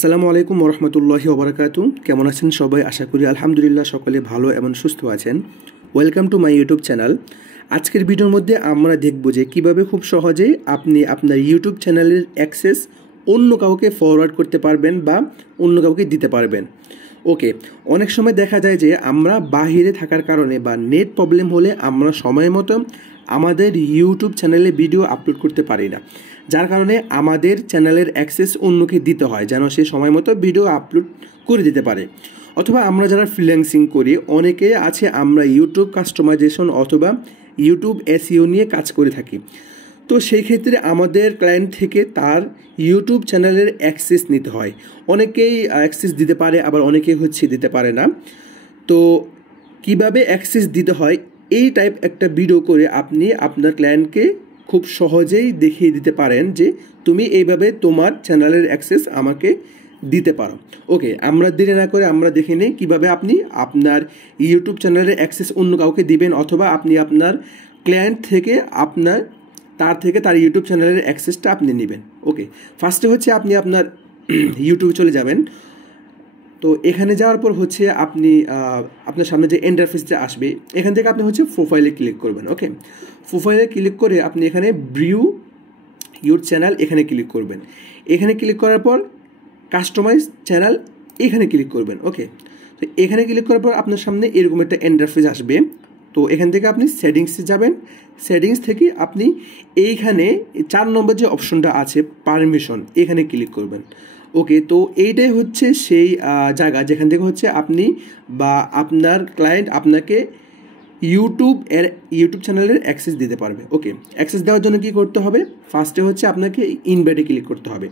আসসালামু আলাইকুম ওরহমতুল্লাহি ওবরাকাতু। কেমন আছেন সবাই? আশা করি আলহামদুলিল্লাহ সকলে ভালো এবং সুস্থ আছেন। Welcome to my YouTube channel. আজকের ভিডিওর মধ্যে আমরা দেখব যে কিভাবে খুব সহজেই আপনি আপনার ইউটিউব চ্যানেলের অ্যাক্সেস অন্য কাউকে ফরওয়ার্ড করতে পারবেন বা অন্য কাউকে দিতে পারবেন। ওকে, অনেক সময় দেখা যায় যে আমরা বাহিরে থাকার কারণে বা নেট প্রবলেম হলে আমরা সময় মতো আমাদের ইউটিউব চ্যানেলে ভিডিও আপলোড করতে পারি না, যার কারণে আমাদের চ্যানেলের অ্যাক্সেস অন্যকে দিতে হয় যেন সে সময় মতো ভিডিও আপলোড করে দিতে পারে। অথবা আমরা যারা ফ্রিল্যান্সিং করি, অনেকে আছে আমরা ইউটিউব কাস্টমাইজেশন অথবা ইউটিউব এসইও নিয়ে কাজ করে থাকি। তো সেই ক্ষেত্রে আমাদের ক্লায়েন্ট থেকে তার ইউটিউব চ্যানেলের অ্যাক্সেস নিতে হয়। অনেকেই অ্যাক্সেস দিতে পারে, আবার অনেকেই দিতে পারে না। তো কিভাবে অ্যাক্সেস দিতে হয় এই টাইপ একটা ভিডিও করে আপনি আপনার ক্লায়েন্টকে খুব সহজেই দেখিয়ে দিতে পারেন যে তুমি এইভাবে তোমার চ্যানেলের অ্যাক্সেস আমাকে দিতে পারো। ওকে, আমরা দেরি না করে আমরা দেখে নিই কীভাবে আপনি আপনার ইউটিউব চ্যানেলের অ্যাক্সেস অন্য কাউকে দিবেন, অথবা আপনি আপনার ক্লায়েন্ট থেকে তার ইউটিউব চ্যানেলের অ্যাক্সেসটা আপনি নেবেন। ওকে, ফার্স্টে আপনি আপনার ইউটিউবে চলে যাবেন। তো এখানে যাওয়ার পর আপনি আপনার সামনে যে ইন্টারফেসটা আসবে, এখান থেকে আপনি প্রোফাইলে ক্লিক করবেন। ওকে, প্রোফাইলে ক্লিক করে আপনি এখানে ভিউ ইউর চ্যানেল এখানে ক্লিক করবেন। এখানে ক্লিক করার পর কাস্টমাইজ চ্যানেল এখানে ক্লিক করবেন। ওকে, তো এখানে ক্লিক করার পর আপনার সামনে এরকম একটা ইন্টারফেস আসবে। তো এখান থেকে আপনি সেটিংসে যাবেন। সেটিংস থেকে আপনি এইখানে 4 নম্বর যে অপশনটা আছে পারমিশন, এখানে ক্লিক করবেন। ওকে, তো এইটাই সেই জায়গা যেখান থেকে আপনি বা আপনার ক্লায়েন্ট আপনাকে ইউটিউব চ্যানেলের অ্যাক্সেস দিতে পারবে। ওকে, অ্যাক্সেস দেওয়ার জন্য কী করতে হবে? ফার্স্টে আপনাকে ইনভাইটে ক্লিক করতে হবে।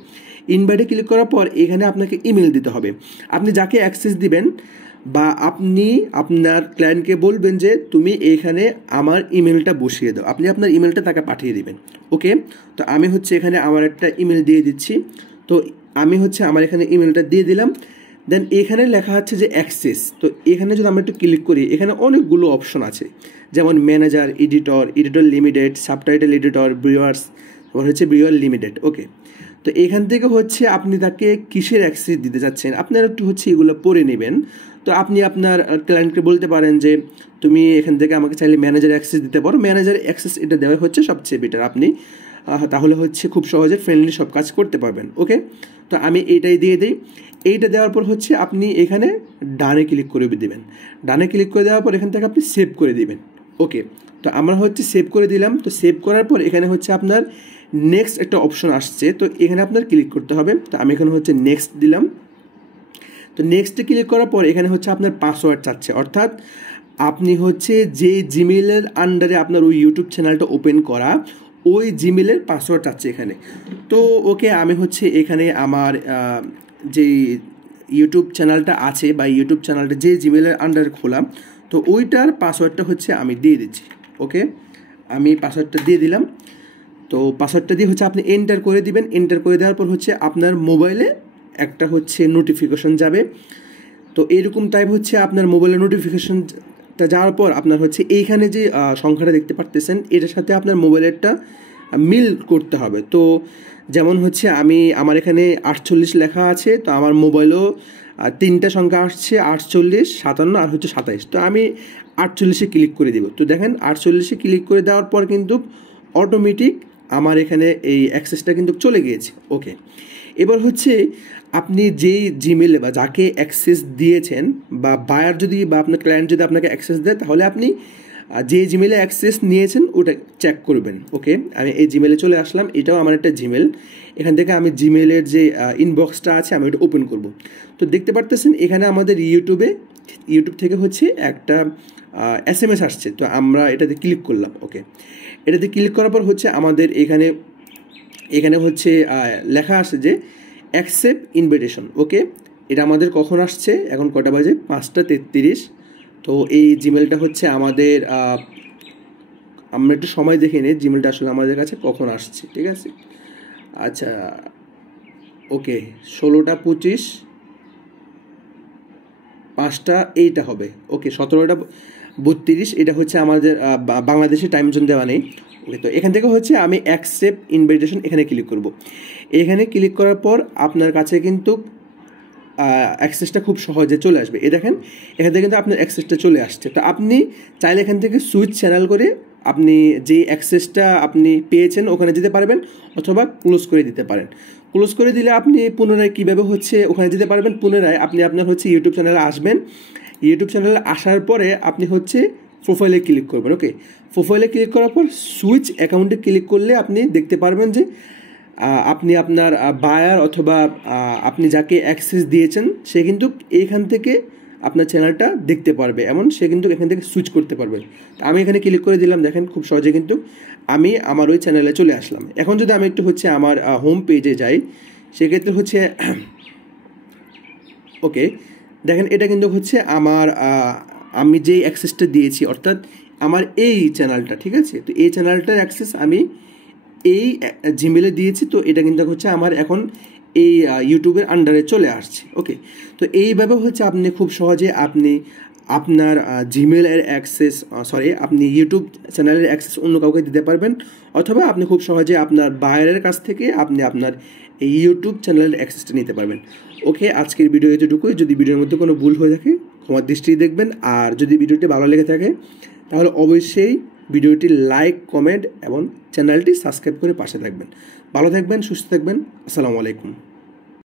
ইনভাইটে ক্লিক করার পর এখানে আপনাকে ইমেল দিতে হবে। আপনি যাকে অ্যাক্সেস দিবেন বা আপনি আপনার ক্লায়েন্টকে বলবেন যে তুমি এইখানে আমার ইমেলটা বসিয়ে দাও, আপনি আপনার ইমেলটা তাকে পাঠিয়ে দিবেন। ওকে, তো আমি এখানে আমার একটা ইমেল দিয়ে দিচ্ছি। তো আমি আমার এখানে ইমেলটা দিয়ে দিলাম। দেন এখানে লেখা আছে যে অ্যাক্সেস। তো এখানে যদি আমরা একটু ক্লিক করি, এখানে অনেকগুলো অপশন আছে, যেমন manager, editor limited, subtitle editor, viewers, তারপর ভিউয়ার লিমিটেড। ওকে, তো এখান থেকে আপনি তাকে কিসের অ্যাক্সেস দিতে যাচ্ছেন আপনারা একটু এগুলো পড়ে নেবেন। তো আপনি আপনার ক্লায়েন্টকে বলতে পারেন যে তুমি এখান থেকে আমাকে চাইলে ম্যানেজার অ্যাক্সেস দিতে পারো। ম্যানেজার অ্যাক্সেস এটা দেওয়া সবচেয়ে বেটার। আপনি তাহলে খুব সহজে ফ্রেন্ডলি সব কাজ করতে পারবেন। ওকে, তো আমি এইটাই দিয়ে দিই। এইটা দেওয়ার পর আপনি এখানে ডানে ক্লিক করে দেবেন। ডানে ক্লিক করে দেওয়ার পর এখান থেকে আপনি সেভ করে দিবেন। ওকে, তো আমরা সেভ করে দিলাম। তো সেভ করার পর এখানে আপনার নেক্সট একটা অপশন আসছে, তো এখানে আপনার ক্লিক করতে হবে। তো আমি এখানে নেক্সট দিলাম। তো নেক্সটে ক্লিক করার পর এখানে আপনার পাসওয়ার্ড চাচ্ছে, অর্থাৎ আপনি যে জিমেইলের আন্ডারে আপনার ওই ইউটিউব চ্যানেলটা ওপেন করা, ওই জিমেইলের পাসওয়ার্ড চাচ্ছে এখানে। তো ওকে, আমি এখানে আমার যে ইউটিউব চ্যানেলটা আছে বা ইউটিউব চ্যানেলটা যে জিমেইলের আন্ডারে খোলা, তো ওইটার পাসওয়ার্ডটা আমি দিয়ে দিচ্ছি। ওকে, আমি পাসওয়ার্ডটা দিয়ে দিলাম। তো পাসওয়ার্ডটা দিয়ে আপনি এন্টার করে দিবেন। এন্টার করে দেওয়ার পর আপনার মোবাইলে একটা নোটিফিকেশন যাবে। তো এইরকম টাইপ আপনার মোবাইলে নোটিফিকেশনটা যাওয়ার পর আপনার এইখানে যে সংখ্যাটা দেখতে পারতেছেন, এটার সাথে আপনার মোবাইলেরটা মিল করতে হবে। তো যেমন আমার এখানে 48 লেখা আছে, তো আমার মোবাইলেও 3টা সংখ্যা আসছে, 48, 57 আর 27। তো আমি 48-এ ক্লিক করে দিব। তো দেখেন 48-এ ক্লিক করে দেওয়ার পর কিন্তু অটোমেটিক আমার এখানে এই অ্যাক্সেসটা কিন্তু চলে গিয়েছে। ওকে, এবার আপনি যেই জিমেলে বা যাকে অ্যাক্সেস দিয়েছেন বা বায়ার যদি বা আপনার ক্লায়েন্ট যদি আপনাকে অ্যাক্সেস দেয়, তাহলে আপনি যে জিমেলে অ্যাক্সেস নিয়েছেন ওটা চেক করবেন। ওকে, আমি এই জিমেলে চলে আসলাম। এটাও আমার একটা জিমেল। এখান থেকে আমি জিমেলের যে ইনবক্সটা আছে আমি ওটা ওপেন করব। তো দেখতে পারতেছেন এখানে আমাদের ইউটিউব থেকে একটা SMS আসছে। তো আমরা এটাতে ক্লিক করলাম। ওকে, এটাতে ক্লিক করার পর আমাদের এখানে লেখা আসছে যে অ্যাকসেপ্ট ইনভিটেশন। ওকে, এটা আমাদের কখন আসছে? এখন কটা বাজে? 5টা 33। তো এই জিমেলটা আমাদের আমরা একটু সময় দেখে নিই জিমেলটা আসলে আমাদের কাছে কখন আসছে। ঠিক আছে, আচ্ছা, ওকে, 16টা 25, 5টা এইটা হবে। ওকে, 17টা 32, এটা আমাদের বাংলাদেশের টাইম জোন দেওয়া নেই। ওকে, তো এখান থেকে আমি অ্যাকসেপ্ট ইনভিটেশন এখানে ক্লিক করব। এখানে ক্লিক করার পর আপনার কাছে কিন্তু অ্যাক্সেসটা খুব সহজে চলে আসবে। দেখেন এখান থেকে কিন্তু আপনার অ্যাক্সেসটা চলে আসছে। তো আপনি চাইলে এখান থেকে সুইচ চ্যানেল করে আপনি যে অ্যাক্সেসটা আপনি পেয়েছেন ওখানে যেতে পারবেন, অথবা ক্লোজ করে দিতে পারেন। ক্লোজ করে দিলে আপনি পুনরায় কীভাবে হচ্ছে ওখানে যেতে পারবেন, পুনরায় আপনি আপনার হচ্ছে ইউটিউব চ্যানেলে আসবেন। ইউটিউব চ্যানেলে আসার পরে আপনি হচ্ছে প্রোফাইলে ক্লিক করবেন। ওকে, প্রোফাইলে ক্লিক করার পর সুইচ অ্যাকাউন্টে ক্লিক করলে আপনি দেখতে পারবেন যে আপনি আপনার বায়ার অথবা আপনি যাকে অ্যাক্সেস দিয়েছেন সে কিন্তু এইখান থেকে আপনার চ্যানেলটা দেখতে পারবে, এমন সে কিন্তু এখান থেকে সুইচ করতে পারবে। আমি এখানে ক্লিক করে দিলাম, দেখেন খুব সহজে কিন্তু আমি আমার ওই চ্যানেলে চলে আসলাম। এখন যদি আমি একটু হচ্ছে আমার হোম পেজে যাই, সেক্ষেত্রে হচ্ছে ওকে দেখেন এটা কিন্তু হচ্ছে আমার আমি যেই অ্যাক্সেসটা দিয়েছি, অর্থাৎ আমার এই চ্যানেলটা, ঠিক আছে। তো এই চ্যানেলটার অ্যাক্সেস আমি এই জিমেলে দিয়েছি। তো এটা কিন্তু হচ্ছে আমার এখন এই ইউটিউবের আন্ডারে চলে আসছে। ওকে, তো এইভাবে হচ্ছে আপনি খুব সহজে আপনি আপনার জিমেলের অ্যাক্সেস আপনি ইউটিউব চ্যানেলের অ্যাক্সেস অন্য কাউকে দিতে পারবেন, অথবা আপনি খুব সহজে আপনার বায়ারের কাছ থেকে আপনি আপনার এই ইউটিউব চ্যানেলের অ্যাক্সেসটা নিতে পারবেন। ওকে, আজকের ভিডিও এতটুকুই। যদি ভিডিওর মধ্যে কোনো ভুল হয়ে থাকে ক্ষমার দৃষ্টি দেখবেন, আর যদি ভিডিওটি ভালো লেগে থাকে তাহলে অবশ্যই ভিডিওটি লাইক, কমেন্ট এবং চ্যানেলটি সাবস্ক্রাইব করে পাশে থাকবেন। ভালো থাকবেন, সুস্থ থাকবেন। আসসালামু আলাইকুম।